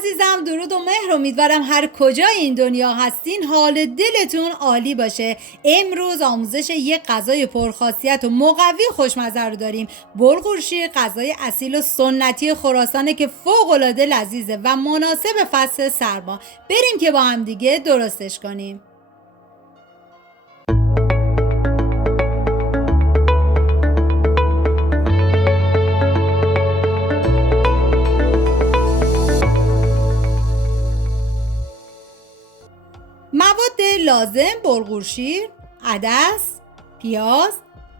عزیزم، درود و مهر. امیدوارم هر کجا این دنیا هستین حال دلتون عالی باشه. امروز آموزش یک غذای پرخاصیت و مقوی خوشمزه رو داریم. بلغور شیر غذای اصیل و سنتی خراسانه که فوق‌العاده لذیذه و مناسب فصل سرما. بریم که با هم دیگه درستش کنیم. مواد لازم: بلغور شیر، عدس، پیاز،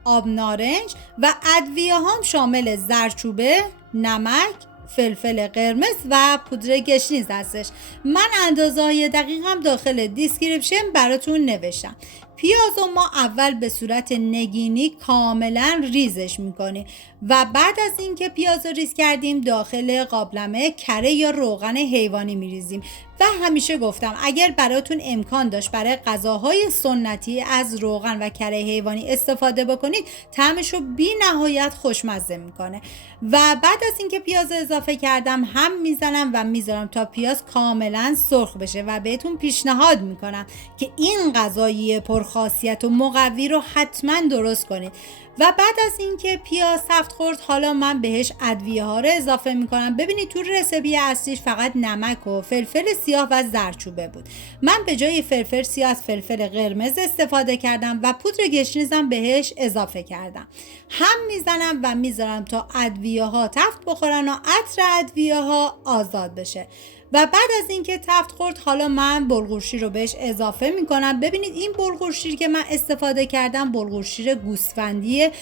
آب نارنج و ادویه هم شامل زردچوبه، نمک، فلفل قرمز و پودر گشنیز هستش. من اندازه‌های دقیقم داخل دیسکریپشن براتون نوشتم. پیاز رو ما اول به صورت نگینی کاملا ریزش میکنیم و بعد از اینکه پیاز رو ریز کردیم داخل قابلمه کره یا روغن حیوانی میریزیم. و همیشه گفتم اگر براتون امکان داشت برای غذاهای سنتی از روغن و کره حیوانی استفاده بکنید، طعمش رو بی نهایت خوشمزه میکنه. و بعد از اینکه پیاز اضافه کردم هم میزنم و میذارم تا پیاز کاملا سرخ بشه و بهتون پیشنهاد میکنم که این غذای پرخاصیت و مقوی رو حتما درست کنید. و بعد از اینکه پیاز سفت خورد، حالا من بهش ادویه ها رو اضافه میکنم. ببینید تو رسیپی اصلیش فقط نمک و فلفل سیاه و زردچوبه بود. من به جای فلفل سیاه از فلفل قرمز استفاده کردم و پودر گشنیزم بهش اضافه کردم. هم میزنم و میذارم تا ادویه ها تفت بخورن و عطر ادویه ها آزاد بشه. و بعد از اینکه تفت خورد، حالا من بلغور شیر رو بهش اضافه میکنم. ببینید این بلغور شیر که من استفاده کردم بلغور شیر گوسفندیه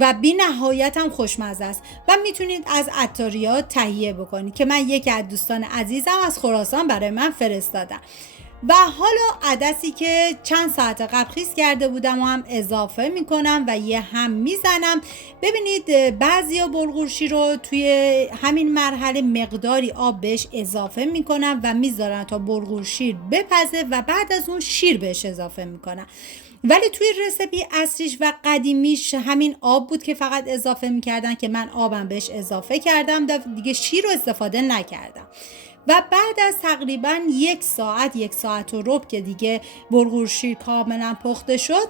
و بی نهایت هم خوشمزه است و میتونید از عطاریات تهیه بکنید که من یکی از دوستان عزیزم از خراسان برای من فرستادم. و حالا عدسی که چند ساعت قبل خیس کرده بودم و هم اضافه میکنم و یه هم میزنم. ببینید بعضیا بلغور شیر رو توی همین مرحله مقداری آب بهش اضافه میکنم و میذارم تا بلغور شیر بپزه و بعد از اون شیر بهش اضافه میکنم. ولی توی رسیپی اصلیش و قدیمیش همین آب بود که فقط اضافه میکردن که من آبم بهش اضافه کردم دیگه شیر رو استفاده نکردم. و بعد از تقریبا یک ساعت و ربع که دیگه بلغور شیر کاملا پخته شد،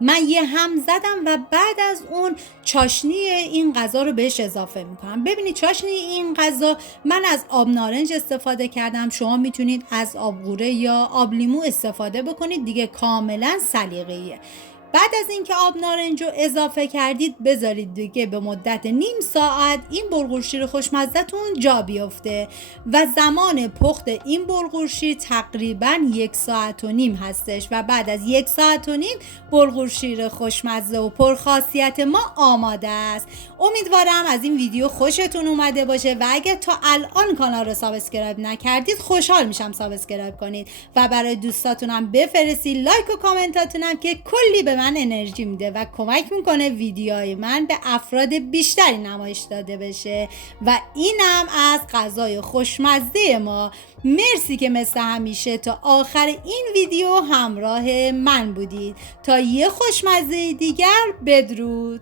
من یه هم زدم و بعد از اون چاشنی این غذا رو بهش اضافه میکنم. ببینید چاشنی این غذا من از آب نارنج استفاده کردم، شما میتونید از آب قوره یا آب لیمو استفاده بکنید، دیگه کاملا سلیقه‌ایه. بعد از اینکه آب نارنج رو اضافه کردید بذارید دیگه به مدت نیم ساعت این بلغور شیر خوشمزه‌تون جا بیفته و زمان پخت این بلغور شیر تقریبا 1.5 ساعت هستش و بعد از 1.5 ساعت بلغور شیر خوشمزه و پرخاصیت ما آماده است. امیدوارم از این ویدیو خوشتون اومده باشه و اگه تا الان کانال رو سابسکرایب نکردید خوشحال میشم سابسکرایب کنید و برای دوستاتونم بفرستید. لایک و کامنتاتونم که کلی به من انرژی میده و کمک میکنه ویدیوهای من به افراد بیشتری نمایش داده بشه. و اینم از غذای خوشمزه ما. مرسی که مثل همیشه تا آخر این ویدیو همراه من بودید. تا یه خوشمزه دیگر، بدرود.